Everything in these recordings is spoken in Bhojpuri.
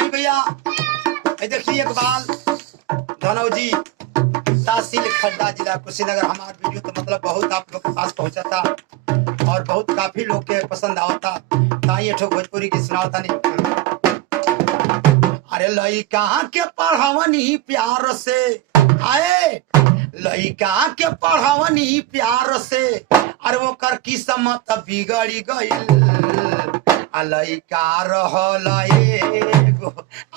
आई भैया देखिए इकबाल धनौजी तहसील खड्डा जिला कुशीनगर। हमारा वीडियो तो मतलब बहुत आप लोग के पास पहुंचा था और बहुत काफी लोग के पसंद आवता ताई ठो भोजपुरी की सुनावता नहीं। अरे लइका के पढ़ावनी प्यार से आए, लइका के पढ़ावनी प्यार से अरे वो कर किस्मत बिगड़ी गईल। लइका रहल एगो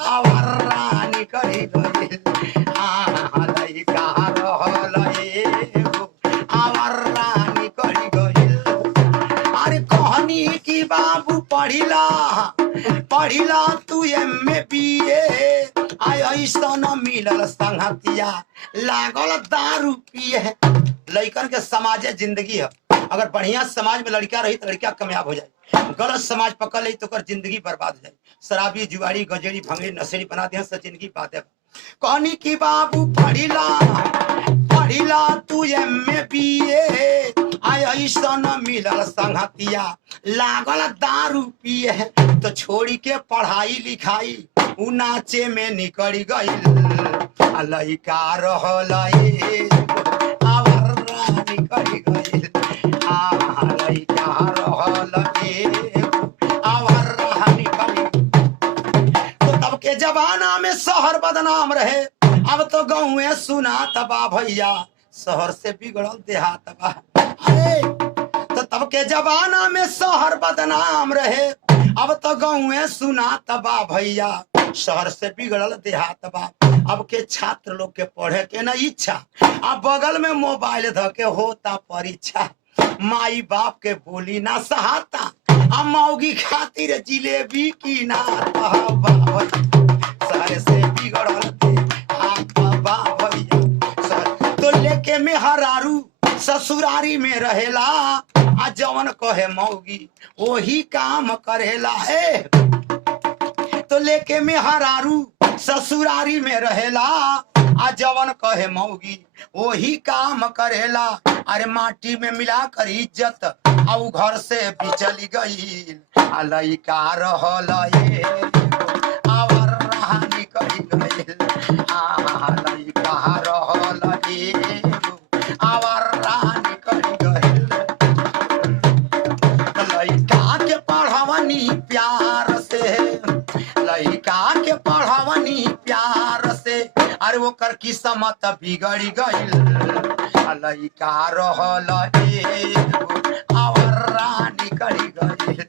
आवर रानी करी गईल। लइका रहल एगो आवर रानी करी गईल। अरे कहनी की बाबू पढ़िला पढ़िला तू एम.ए. बी.ए. आय ऐसन मिलल संगतिया लागल दारू पिए। लड़कन के समाज जिंदगी है, अगर बढ़िया समाज में लड़का रही तो लड़का कामयाब हो जाए, गलत समाज पकड़ ली तो कर जिंदगी बर्बाद हो जाए। शराबी जुआरी गजेड़ी भंगड़ी नशेड़ी बना दे जिंदगी बात है। कहनी की बाबू पढ़िला पढ़िला तू एम.ए. बी.ए. आय ऐसन मिलल संगतिया लागल दारू पिए। तो छोड़ी के पढ़ाई लिखाई उ नाचे में निकल गईल। लइका रहल एगो आवर रानी करी गईल। लइका रहल एगो आवर रानी करी। तो तब के जमाना में शहर बदनाम रहे, अब तो गाँव सुना तबा भैया शहर से बिगड़ल देहात बा। अरे तो तब के जमाना में शहर बदनाम रहे, अब तो गाँव सुना तबा भैया शहर से बिगड़ल देहात बा। अब के छात्र लोग के पढ़े के न इच्छा, अब बगल में मोबाइल ध के होता परीक्षा। माई बाप के बोली ना सहाता, अब मौगी खातिर जिलेबी की ना शहर से बिगड़ल देहात बा भैया। तो लेके में हरारू ससुरारी में रहेला, आ जवन कहे मौगी वही काम करेला है। तो लेके में हरारू ससुरारी में रहेला, आ जवन कहे मौगी वही काम करेला। अरे माटी में मिला कर इज्जत आउ घर से बिचली गई। लइका रहल एगो आवर रानी करी गईल। लइका रहल एगो आवर रानी करी गईल। लइका के पढ़ावनी प्यार से, लइका के पढ़ावनी प्यार से अरे वो कर किस्मत बिगड़ी गईल। लइका रहल एगो आवर रानी करी गईल।